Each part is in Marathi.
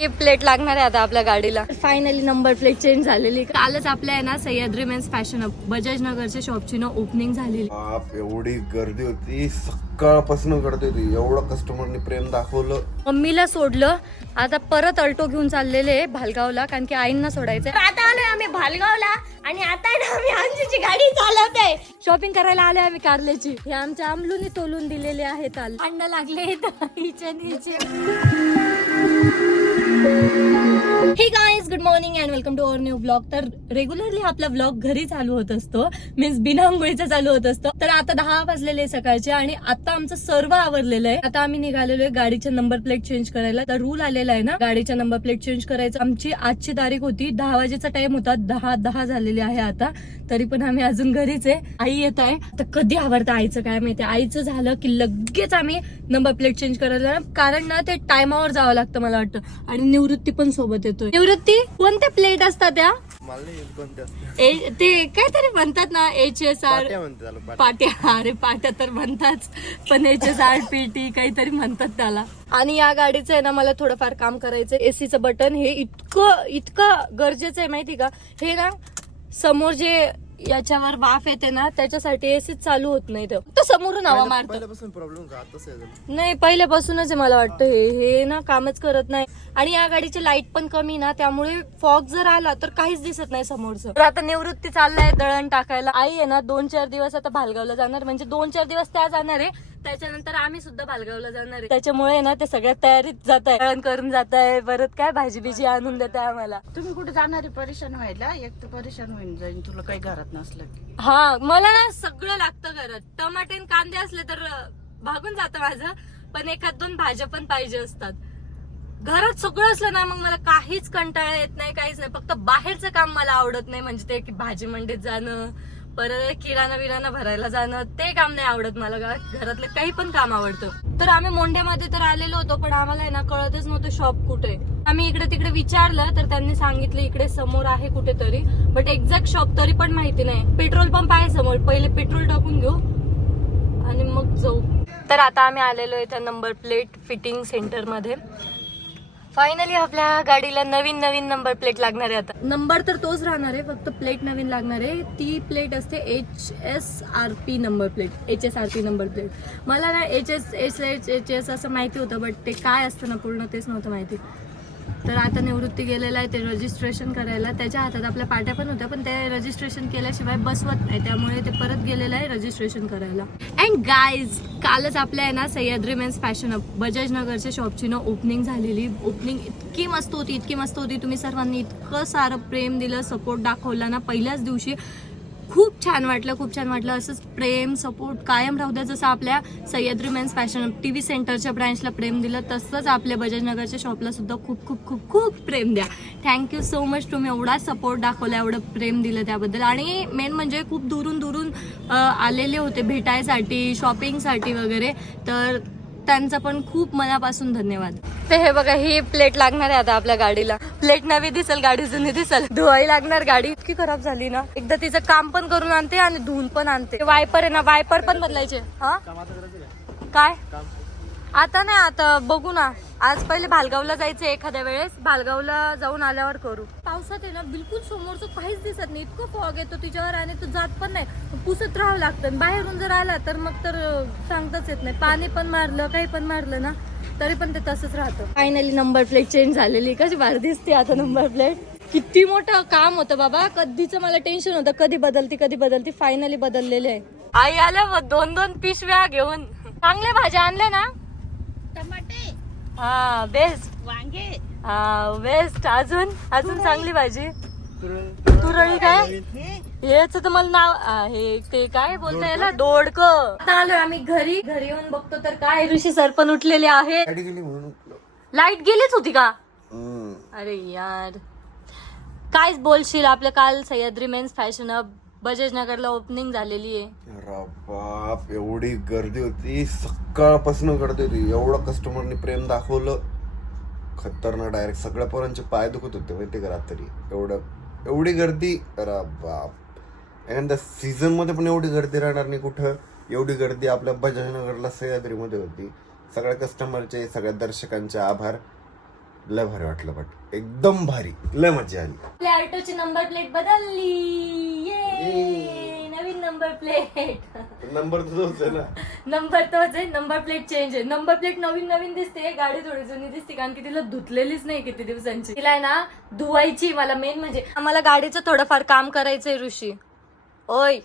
हे प्लेट लागणार आहे आता आपल्या गाडीला. फायनली नंबर प्लेट चेंज झालेली. कालच आपल्या आहे ना सह्याद्री मेन्स फॅशन बजाज नगरच्या शॉपची ना ओपनिंग झालेली. बाप एवढी गर्दी होती. सकाळपासून गर्दी होती. एवढं कस्टमरनी प्रेम दाखवलं. मम्मीला सोडलं. आता परत अल्टो घेऊन चाललेले आहे भालगावला कारण की आईंना सोडायचं आता आलोय आम्ही भालगावला आणि आता आहे ना आम्ही आमची गाडी चालवत आहे शॉपिंग करायला आलोय आम्ही कारल्याची हे आमच्या आमलूने तोलून दिलेले आहेत अंड लागले हिचे नीचे morning and welcome to our new blog तर रेग्युलरली आपला ब्लॉग घरी चालू होत असतो. मीन्स बिना आंघोळीचा चालू होत असतो. तर आता दहा वाजलेले सकाळचे आणि आता आमचं सर्व आवरलेलं आहे. आता आम्ही निघालेलो आहे गाडीच्या नंबर प्लेट चेंज करायला. तर रूल आलेला आहे ना गाडीचा नंबर प्लेट चेंज करायचं. आमची आजची तारीख होती. दहा वाजेचा टाइम होता. दहा दहा झालेले आहे आता. तरी पण आम्ही अजून घरीच आहे. आई येत आहे तर कधी आवडतं आईचं काय माहिती? आईचं झालं की लगेच आम्ही नंबर प्लेट चेंज करायला कारण ना ते टायमावर जावं लागतं मला वाटतं. आणि निवृत्ती पण सोबत येतोय. निवृत्ती? कोणत्या प्लेट असतात त्या? ते काहीतरी म्हणतात ना एच एस आर. पाट्या अरे पाट्या तर म्हणतात पण H S R P T काहीतरी म्हणतात त्याला. आणि या गाडीचं आहे ना मला थोडंफार काम करायचं एसीचं बटन हे इतकं इतकं गरजेचं आहे माहिती का? हे ना समोर जे याच्यावर वाफ येते ना त्याच्यासाठी एसी चालू होत नाही तर समोरून हवा मारतो. पहिल्यापासून प्रॉब्लेम का? आताच आहे नाही पहिल्यापासूनच आहे मला वाटतं हे. हे ना कामच करत नाही. आणि या गाडीची लाइट पण कमी ना त्यामुळे फॉग जर आला तर काहीच दिसत नाही समोरचं. तर आता निवृत्ती चाललाय दळण टाकायला. आई आहे ना दोन चार दिवस आता भालगावला जाणार. म्हणजे दोन चार दिवस त्या जाणार आहे. त्याच्यानंतर आम्ही सुद्धा भालगावला जाणार आहे. त्याच्यामुळे ना ते सगळ्या तयारीत जात आहे करून जात आहे परत काय भाजी बिजी आणून देत आहे आम्हाला. तुम्ही कुठे जाणार आहे परेशान व्हायला? एक तर परेशान होईन जाईन तुला काही घरात नसलं की. हा मला ना सगळं लागतं घरात. टमाटे आणि कांदे असले तर भागून जातं माझं पण एखाद दोन भाज्या पण पाहिजे असतात. घरात सगळं असलं ना मग मला काहीच कंटाळा येत नाही काहीच नाही. फक्त बाहेरचं काम मला आवडत नाही म्हणजे ते की भाजी मंडीत जाणं परत किराणा बिराणा भरायला जाणं ते काम नाही आवडत मला. घरातलं काही पण काम आवडतं. तर आम्ही मोंढ्यामध्ये तर आलेलो होतो पण आम्हाला आहे ना कळतच नव्हतं शॉप कुठे. आम्ही इकडे तिकडे विचारलं तर त्यांनी सांगितलं इकडे समोर आहे कुठेतरी. बट एक्झॅक्ट शॉप तरी पण माहिती नाही. पेट्रोल पंप आहे समोर. पहिले पेट्रोल टाकून घेऊ. आणि मग जाऊ. तर आता आम्ही आलेलो आहे त्या नंबर प्लेट फिटिंग सेंटरमध्ये फायनली आपल्या गाडीला नवीन नवीन नंबर प्लेट लागणार आहे आता. नंबर तर तोच राहणार आहे फक्त प्लेट नवीन लागणार आहे. ती प्लेट असते H S R P number plate H S R P number plate मला ना H S S H H S असं माहिती होतं बट ते काय असतं ना पूर्ण तेच नव्हतं माहिती. तर आता निवृत्ती गेलेला आहे ते रजिस्ट्रेशन करायला. त्याच्या हातात आपल्या पाट्या पण होत्या पण ते रजिस्ट्रेशन केल्याशिवाय बसवत नाही. त्यामुळे ते परत गेलेलं आहे रजिस्ट्रेशन करायला. अँड गाईज कालच आपल्या आहे ना सह्याद्री मेन्स फॅशन बजाज नगरच्या शॉपची ना ओपनिंग झालेली. ओपनिंग इतकी मस्त होती इतकी मस्त होती. तुम्ही सर्वांनी इतकं सारं प्रेम दिलं सपोर्ट दाखवला ना पहिल्याच दिवशी. खूप छान वाटलं खूप छान वाटलं. असंच प्रेम सपोर्ट कायम राहू द्या. जसं आपल्या Sahyadri men's fashion T V सेंटरच्या ब्रँचला प्रेम दिलं तसंच आपल्या बजाजनगरच्या शॉपला सुद्धा खूप खूप खूप खूप प्रेम द्या. थँक्यू सो मच तुम्ही एवढा सपोर्ट दाखवला एवढं प्रेम दिलं त्याबद्दल. आणि मेन म्हणजे खूप दुरून दुरून आलेले होते भेटायसाठी शॉपिंगसाठी वगैरे. तर त्यांचा पण खूप मनापासून धन्यवाद. ते हे बघा ही प्लेट लागणार आहे आता आपल्या गाडीला. प्लेट नवी दिसेल गाडी जुनी दिसेल. धुवाई लागणार गाडी. इतकी खराब झाली ना. एकदा तिचं काम पण करून आणते आणि धुवून पण आणते. वायपर आहे ना वायपर पण बदलायचे. हा? काय? आता नाही आता बघू ना. आज पहिले भालगावला जायचं एखाद्या वेळेस. भालगावला जाऊन आल्यावर करू. पावसात आहे ना बिलकुल समोरचं काहीच दिसत नाही. इतकं फॉग येतो तिच्यावर आणि तो जात पण नाही. पुसत राहावं लागतं. बाहेरून जर आला तर मग तर सांगताच येत नाही. पाणी पण मारलं काही पण मारलं ना. तरी पण ते तसंच राहतं. फायनली नंबर प्लेट चेंज झालेली. कशी भारी दिसते आता नंबर प्लेट किती मोठं काम होतं बाबा. कधीच मला टेन्शन होतं. कधी बदलती कधी बदलती. फायनली बदललेले आहे. आई आल्या मग दोन दोन पिशव्या घेऊन. चांगल्या भाज्या आणल्या ना? टमाटे हा बेस्ट वांगे. हा बेस्ट अजून? अजून चांगली भाजी? तुरळी. काय? हेच तर मला नाव आ, हे ते काय बोलता याला? दोडक? आता आलोय आम्ही घरी. घरी येऊन बघतो तर काय ऋषी सर पण उठलेले आहेत. गाडी गेली म्हणून उठलो. लाइट गेलीच होती का? हम्म. अरे यार. काय बोलशील. आपलं काल Sahyadri men's fashion hub Bajaj नगरला ओपनिंग झालेली आहे. अरे बाप एवढी गर्दी होती. सकाळपासून गर्दी होती. एवढं कस्टमरनी प्रेम दाखवलं. खतरनाक डायरेक्ट सगळ्या पोरांचे पाय दुखत होते माहिती का रात्री? एवढं एवढी गर्दी. अरे बाप. एखाद्या सीझनमध्ये पण एवढी गर्दी राहणार नाही कुठं. एवढी गर्दी आपल्या बजाजनगरला सह्याद्रीमध्ये होती. सगळ्या कस्टमरचे सगळ्या दर्शकांचे आभार. लय भारी वाटलं बट एकदम भारी. लय मजा आली. आपल्या ऑल्टोची नंबर प्लेट बदलली. ये नवीन नंबर प्लेट नंबर आहे ना. नंबर तोच आहे. नंबर प्लेट चेंज आहे. नंबर प्लेट नवीन नवीन दिसते. गाडी थोडी जुनी दिसते कारण की तिला धुतलेलीच नाही किती दिवसांची. तिला आहे ना धुवायची मला मेन म्हणजे. आम्हाला गाडीचं थोडंफार काम करायचंय ऋषी. ओय.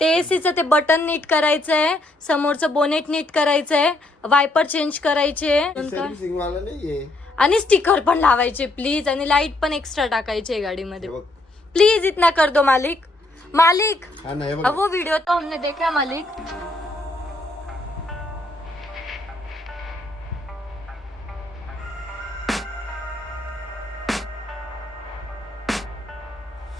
ते एसीचं ते बटन नीट करायचंय समोरचं बोनेट नीट करायचंय वायपर चेंज करायचे. सर्व्हिसिंग वाला नाहीये. आणि स्टिकर पण लावायचे प्लीज आणि लाइट पण एक्स्ट्रा टाकायचे गाडीमध्ये. हे बघ. प्लीज इतना कर दो मालिक. मालिक हा ना हे बघ. अब वो वीडियो तो हमने देखा मालिक.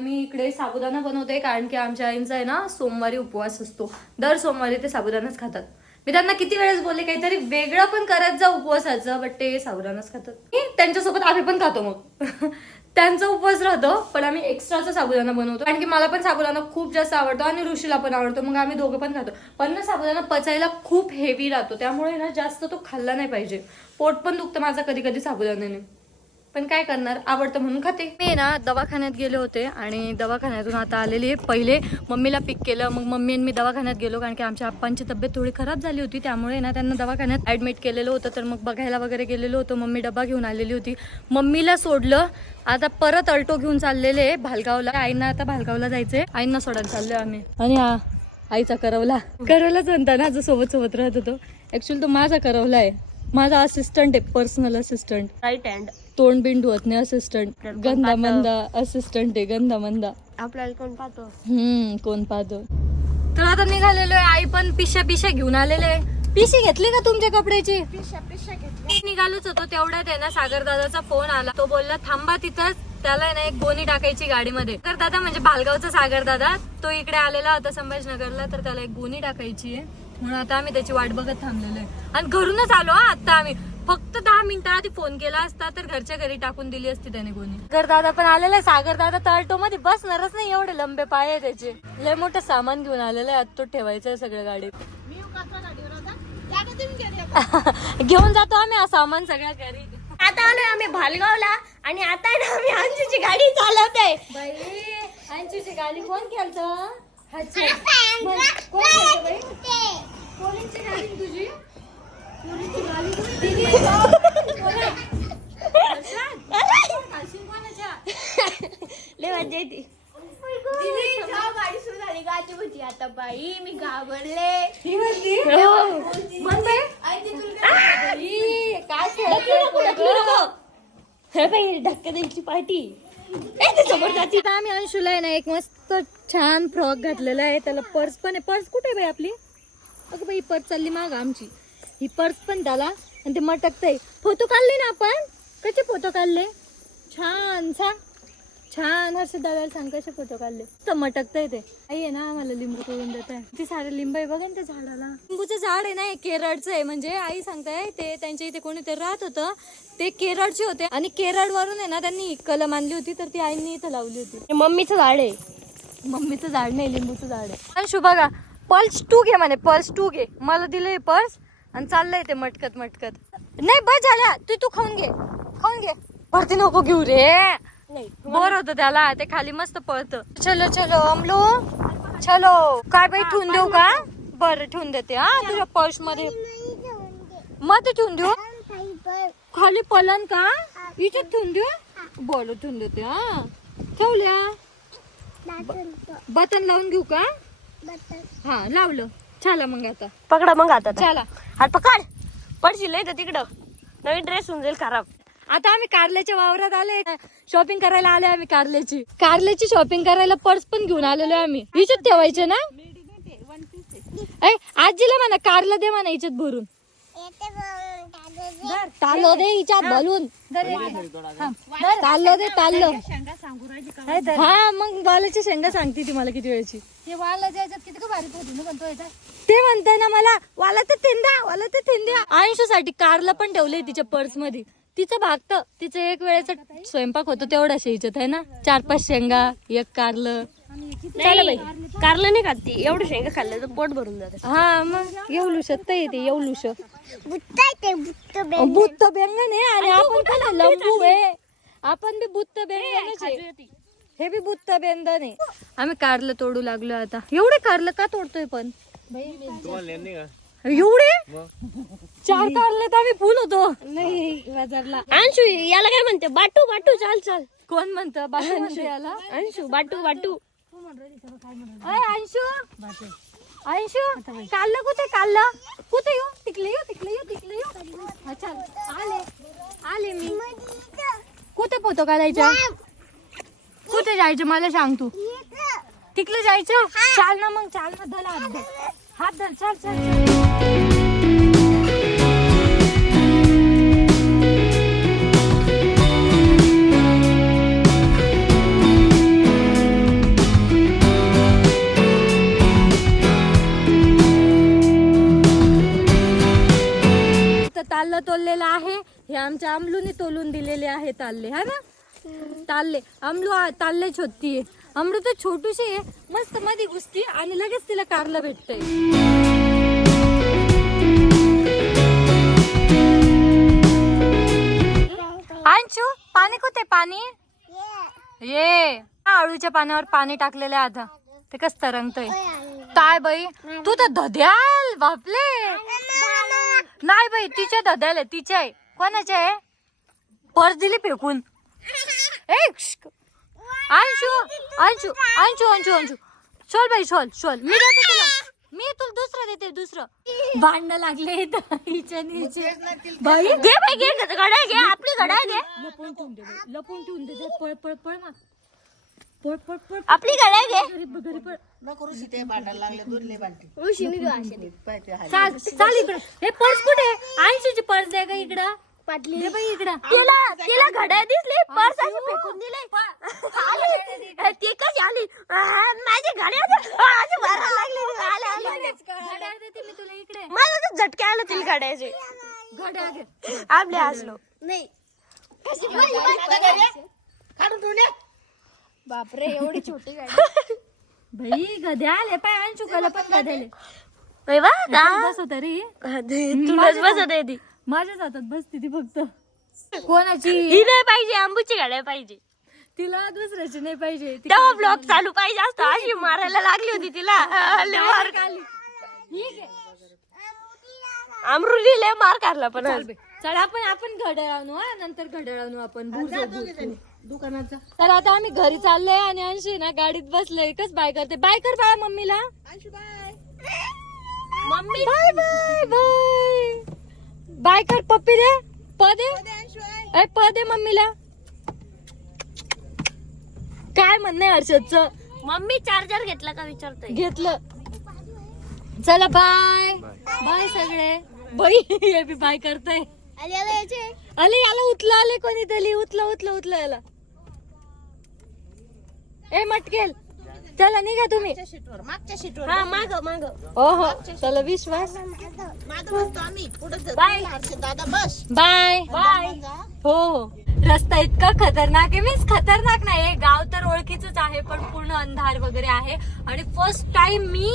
आता मी इकडे साबुदाणा बनवते कारण की आमच्या आईंचा आहे ना सोमवारी उपवास असतो. दर सोमवारी ते साबुदाणाच खातात. मी त्यांना किती वेळेस बोलले काहीतरी वेगळं पण करत जा उपवासाचं बट ते साबुदाणाच खातात. त्यांच्यासोबत आम्ही पण खातो मग. त्यांचा उपवास राहतो पण आम्ही एक्स्ट्राचा साबुदाणा बनवतो. कारण की मला पण साबुदाणा खूप जास्त आवडतो आणि ऋषीला पण आवडतो मग आम्ही दोघं पण खातो. पण ना साबुदाणा पचायला खूप हेवी राहतो. त्यामुळे ना जास्त तो खाल्ला नाही पाहिजे. पोट पण दुखतं माझा कधी कधी साबुदाण्याने. पण काय करणार? आवडतं म्हणून खाते. मी ना दवाखान्यात गेले होते आणि दवाखान्यातून आता आलेली आहे. पहिले मम्मीला पिक केलं मग मम्मी आणि मी दवाखान्यात गेलो कारण की आमच्या आप्पांची तब्येत थोडी खराब झाली होती. त्यामुळे ना त्यांना दवाखान्यात ऍडमिट केलेलं होतं. तर मग बघायला वगैरे गेलेलो होतो. मम्मी डबा घेऊन आलेली होती. मम्मीला सोडलं. आता परत अल्टो घेऊन चाललेले आहे भालगावला. आईंना आता भालगावला जायचंय. आईंना सोडायला चाललोय आम्ही. आणि हा आईचा करवला. करवलाच म्हणता ना जो सोबत सोबत राहत होतो ऍक्च्युअली तो माझा करवला आहे. माझा असिस्टंट आहे पर्सनल असिस्टंट राईट हँड तोंड बिंड धुवत नाही असिस्टंट गंदा? मंदा असिस्टंट आहे गंदा मंदा आपल्याला कोण पाहतो? हम्म कोण पाहतो? तर आता निघालेलो आहे आई पण पिशा पिशा घेऊन आलेले आहे. पिशी घेतली का तुमच्या कपड्याची? निघालोच होतो तेवढ्यात आहे ना सागर दादाचा फोन आला. तो बोलला थांबा तिथंच त्याला आहे ना एक गोणी टाकायची गाडीमध्ये. तर दादा म्हणजे भालगावचा सागर दादा तो इकडे आलेला होता संभाजीनगरला तर त्याला एक गोणी टाकायची आहे. म्हणून आता आम्ही त्याची वाट बघत थांबलेलो आहे. आणि घरूनच आलो हा आता आम्ही. फक्त दहा मिनिटं आधी फोन केला असता तर घरच्या घरी टाकून दिली असती त्याने गोणी सागर दादा पण आलेला आहे. सागर दादा तळटो मध्ये बसणारच नाही एवढे लंबे पाय आहे त्याचे. लय मोठं सामान घेऊन आलेलं आहे. आता तो ठेवायचं आहे सगळ्या गाडीत. मी येऊ का तुझ्या गाडीवर आता? जागा तुम्ही घरी. घेऊन जातो आम्ही हा सामान सगळ्या घरी. आता आलोय आम्ही भालगावला आणि आता आहे ना आम्ही आमची गाडी चालवत आहे बाई अंशूची गाडी कोण खेळतं? पोलीसची गाडी तुझी? मजा येते आता बाई मी घाबरले ही काय धक्का द्यायची पार्टी समोर जाती आता आम्ही अंशुला आहे ना एक मस्त छान फ्रॉक घातलेला आहे. त्याला पर्स पण आहे. पर्स कुठे आहे बाई आपली? अगं बाई पर्स चालली माग आमची. ही पर्स पण त्याला आणि ते मटकतंय. फोटो काढले ना आपण? कसे फोटो काढले? छान सांग छान असं दादाला सांग कसे फोटो काढले? तर मटकतंय ते. आई आहे ना आम्हाला लिंबू करून देत आहे ती सारे लिंब आहे बघा ना त्या झाडाला. लिंबूचं झाड आहे ना हे केरळचं आहे. म्हणजे आई सांगताय ते त्यांच्या इथे कोणीतरी राहत होतं. ते केरळचे होते. आणि केरळवरून आहे ना त्यांनी कलम आणली होती तर ती आईनी इथं लावली होती. मम्मीचं झाड आहे. मम्मीचं झाड नाही लिंबूचं झाड आहे. आणि का पल्स टू घे म्हणे पल्स टू घे. मला दिले पर्स आणि चाललंय ते मटकत मटकत. नाही बस झाल्या तू तू खाऊन घे. खाऊन घे. वरती नको घेऊ रे. नाही बोर होत त्याला. ते खाली मस्त पळत. चलो चलो अमलो. चलो. काय बाई ठेवून देऊ का? बरं ठेवून देते हा तुझ्या पर्समध्ये. मग ते ठेवून देऊ. खाली पलन का? इथे ठेवून देऊ. बरं ठेवून देते हा. ठेवल्या? बटन लावून घेऊ का? हा लावलं. चला मग आता. पकडा मग आता चला. हात पकड. पडशील नाही तर तिकडं. नवीन ड्रेस होऊन जाईल खराब. आता आम्ही कारल्याच्या वावरात आले. शॉपिंग करायला आले आम्ही कारल्याची. कारल्याची शॉपिंग करायला पर्स पण घेऊन आलेलो आम्ही. हिच्यात ठेवायचे ना? आजीला म्हणा कारला दे म्हणा हिच्यात भरून. ताल्लो दे हिच्या बलून ताल्लो दे ताल्लो हा मग बालाची शेंगा सांगते ती मला किती वेळची. ते वाळला द्यायच्यात किती भारी होती ना पण तो याचा ते म्हणताय ना मला वाला ते थिंद्या वाला ते थिंद्या. आयुष्यसाठी कारला पण ठेवलंय तिच्या पर्समध्ये. तिचं भागत तिचं एक वेळेचा स्वयंपाक होतो तेवढा शेच्यात आहे ना? चार पाच शेंगा एक कारलं. चला बाई. कारलं नाही खात ती एवढं शेंगा खाल्लं तर पोट भरून जात. हा मग. येवलुश तर येते येवलुश बुत्त बेंगण आहे आणि आपण पण लंबू आहे. आपण बी बुत्त बेंगणच आहे. हे बी बुत्त बेंगण आहे आम्ही कारलं तोडू लागलो आता. एवढे कारलं का तोडतोय पण? एवढे? चार कारले तर आम्ही फुल होतो. नाही बाजारला अंशू याला काय म्हणते? बाटू बाटू चाल चाल. कोण म्हणतं? बाटू म्हणते याला. अंशू बाटू बाटू. अय अंशू. अंशू काढलं कुठे? काढलं. कुठे येऊ? तिकडे येऊ तिकडे येऊ तिकडे येऊ. चल. आले. आले मी. कुठे पोतो काढायचा? कुठे जायचं? मला सांग तू. तिकडे जायचं? चाल ना मग चाल ना. धर हात धर. हात धर चाल चाल. तर ताल्लं तोललेलं आहे. हे आमच्या आमलूनी तोलून दिलेले आहे ताल्ले हा ना? ताल्ले. अमलू ताल्ले छोटी अमलू तर छोटूशी आहे. मस्त मध्ये घुसती आणि लगेच तिला कारलं भेटतंय. अंशू पाणी कुठे पाणी? ये. आळूच्या पाण्यावर पाणी टाकलेलं आहे आता. ते कस तरंगतय? काय बाई? तू तर धद्याल बापले. नाही बाई तिच्या धद्याल आहे तिच्या आहे. कोणाच्या आहे? पर्स दिली फेकून. अंशू अंशू अंशू अंशू अंशू चल बाई चल चल मी देते तुला मी तुला दुसरं देते दुसरं भांडणं लागले. बाई घे बाई घे घड्याळ घे आपली घड्याळ घे. लपून ठेवून दे लपून ठेवून दे. पळ पळ पळ मग. पळ पळ पळ. आपली घड्याळ घे. घरी घरी पळ. नको ऋषी ते भांडायला लागले दुरले भांडते ऋषी मी. चाल चाल इकडे. हे पर्स कुठे? ऐंशीची पर्स द्या का इकडं? दे बाई इकडं. तिला तिला घड्याळ दिसली पर्स अशी फेकून दिली. ती कशी आली? माझी घड्याळ अशी भरायला लागली. आले, आले. घड्याळ देते मी तुला इकडे. मला झटके आलं तिला घड्याळचे. घड्याळ घे. आपले हसलो. नाही. बापरे एवढी छोटी गाडी. भाई गध्या आले पाय अंशुकाला पण गध्याले बस होता रे. तुलाच बसत आहे ती. माझ्याच हातात बसते ती फक्त. कोणाची? ही नाही पाहिजे आंबूची घड्याळ पाहिजे. तिला दुसऱ्याची नाही पाहिजे. ती तेव्हा ब्लॉग चालू पाहिजे असतं अशी मारायला लागली होती तिला. लय मार. ही घे. अमरुली लय मार काढला पण आज. चाल आपण आपण घड्याळ आणू हा. नंतर घड्याळ आणू आपण भूर जाऊ, दुकानाचा तर आता आम्ही घरी चाललोय आणि अंशी ना गाडीत बसलोय कस बाय करते. बाय कर बाळा मम्मीला. Mummy. Bye bye bye. Bye कर पप्पी दे प दे ए, प दे मम्मीला. काय म्हणणं आहे हर्षदचं? मम्मी चार्जर घेतला का विचारतोय? घेतलं. चला बाय. बाय सगळे. बाई हे बी बाय करताय. अले याला उचला आले कोणीतरी. उचला उचला उचला याला. ए मटकेल. चला निघा तुम्ही. मागच्या हा माग माग. हो हो चला विश्वास माग बसतो आम्ही. पुढे बाय. दादा बस. बाय. बाय. हो हो. रस्ता इतका खतरनाक आहे मीन्स खतरनाक नाही गाव तर ओळखीच आहे पण पूर्ण अंधार वगैरे आहे. आणि फर्स्ट टाइम मी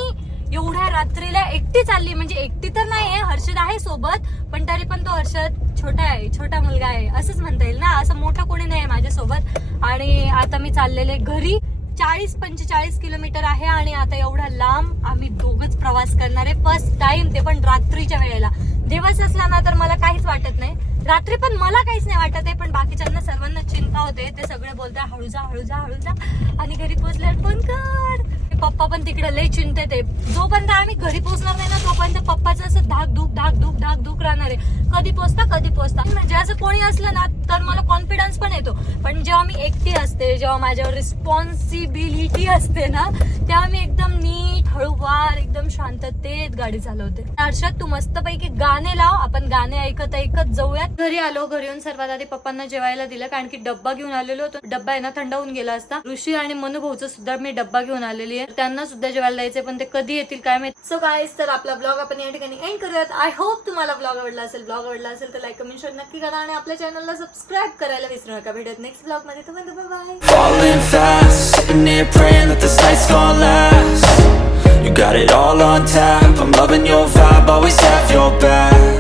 एवढ्या रात्रीला एकटी चालली. म्हणजे एकटी तर नाही आहे हर्षद आहे सोबत पण तरी पण तो हर्षद छोटा आहे छोटा मुलगा आहे. असंच म्हणता येईल ना? असं मोठं कोणी नाही आहे माझ्यासोबत. आणि आता मी चाललेले घरी. चाळीस पंचेचाळीस किलोमीटर आहे आणि आता एवढा लांब आम्ही दोघच प्रवास करणार आहे. फर्स्ट टाइम ते पण रात्रीच्या वेळेला. दिवस असला ना तर मला काहीच वाटत नाही. रात्री पण मला काहीच नाही वाटत आहे पण बाकीच्यांना सर्वांना चिंता होते. ते सगळे बोलतात हळू जा हळू जा हळू जा आणि घरी पोहोचल्यावर फोन कर. पप्पा पण तिकडे लय चिंतेत आहे. जोपर्यंत आम्ही घरी पोहोचणार नाही ना तोपर्यंत पप्पाचं असं धाक धूक धाक धूक धाक धूक राहणार आहे. कधी पोचता कधी पोचता म्हणजे असं कोणी असलं ना तर मला कॉन्फिडन्स पण येतो. पण जेव्हा मी एकटी असते जेव्हा माझ्यावर रिस्पॉन्सिबिलिटी असते ना तेव्हा मी एकदम नीट हळूवार एकदम शांततेत गाडी चालवते. हर्षद तू मस्तपैकी गाणे लाव. आपण गाणे ऐकत ऐकत जाऊयात. घरी आलो घरी येऊन सर्वात आधी पप्पांना जेवायला दिलं कारण की डब्बा घेऊन आलेलो होतो. डब्बा आहे ना थंड होऊन गेला असता. ऋषी आणि मनु सुद्धा मी डब्बा घेऊन आलेली आहे. त्यांना सुद्धा जेवायला द्यायचे पण ते कधी येतील काय माहिती. सो गाईस तर आपला ब्लॉग आपण या ठिकाणी एंड करूयात. आय होप तुम्हाला ब्लॉग आवडला असेल ब्लॉग आवडला असेल तर लाईक कमेंट शेअर नक्की करा आणि आपल्या चॅनलला सबस्क्राईब करायला विसरू नका. भेटत नेक्स्ट ब्लॉगमध्ये. तुम्हाला bye Falling You got it all on tap, I'm loving your vibe, always have your back.